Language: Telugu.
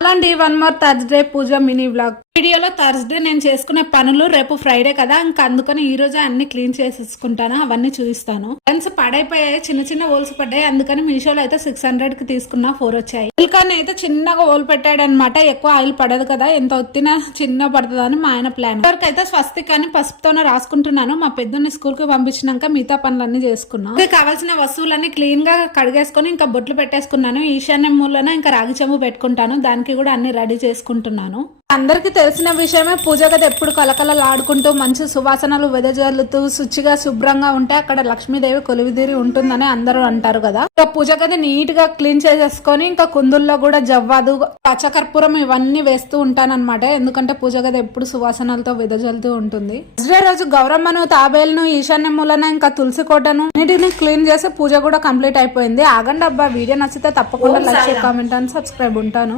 అలాంటి వన్ మోర్ థర్స్డే పూజ మినీ వ్లాగ్ వీడియోలో థర్స్డే నేను చేసుకునే పనులు. రేపు ఫ్రైడే కదా, ఇంకా అందుకని ఈ రోజే అన్ని క్లీన్ చేసేసుకుంటాను, అవన్నీ చూపిస్తాను. ఫ్రెండ్స్ పడైపోయాయి, చిన్న చిన్న హోల్స్ పడ్డాయి. అందుకని మీషోలో అయితే 600 కి తీసుకున్నా 4 వచ్చాయి. కానీ అయితే చిన్నగా హోల్ పెట్టాడు అనమాట. ఎక్కువ ఆయిల్ పడదు కదా, ఎంత ఒత్తినా చిన్న పడుతుందని మా ఆయన ప్లాన్. అయితే స్వస్తికాన్ని పసుపుతోనే రాసుకుంటున్నాను. మా పెద్దని స్కూల్ కి పంపించినాక మిగతా పనులన్నీ చేసుకున్నాం. కావాల్సిన వస్తువులన్నీ క్లీన్ గా కడిగేసుకుని ఇంకా బొట్లు పెట్టేసుకున్నాను. ఈశాన్య మూలన ఇంకా రాగి చెంబు పెట్టుకుంటాను, దానికి కూడా అన్ని రెడీ చేసుకుంటున్నాను. అందరికి తెలిసిన విషయమే, పూజ గది ఎప్పుడు కలకలలాడుకుంటూ మంచి సువాసనలు వెదజల్లుతూ శుచిగా శుభ్రంగా ఉంటే అక్కడ లక్ష్మీదేవి కొలువిదీరి ఉంటుందని అందరూ అంటారు కదా. పూజ గది నీట్ గా క్లీన్ చేసేసుకొని ఇంకా కుందుల్లో కూడా జవ్వాదు, పచ్చకర్పూరం ఇవన్నీ వేస్తూ ఉంటానన్నమాట. ఎందుకంటే పూజ గది ఎప్పుడు సువాసనలతో వెదజల్లుతూ ఉంటుంది. నెక్స్ట్ రోజు గౌరమ్మను, తాబేలును, ఈశాన్య మూలన ఇంకా తులసి కోటను నీటిని క్లీన్ చేసి పూజ కూడా కంప్లీట్ అయిపోయింది. ఆగండి అబ్బా, వీడియో నచ్చితే తప్పకుండా like, share, comment and subscribe. ఉంటాను.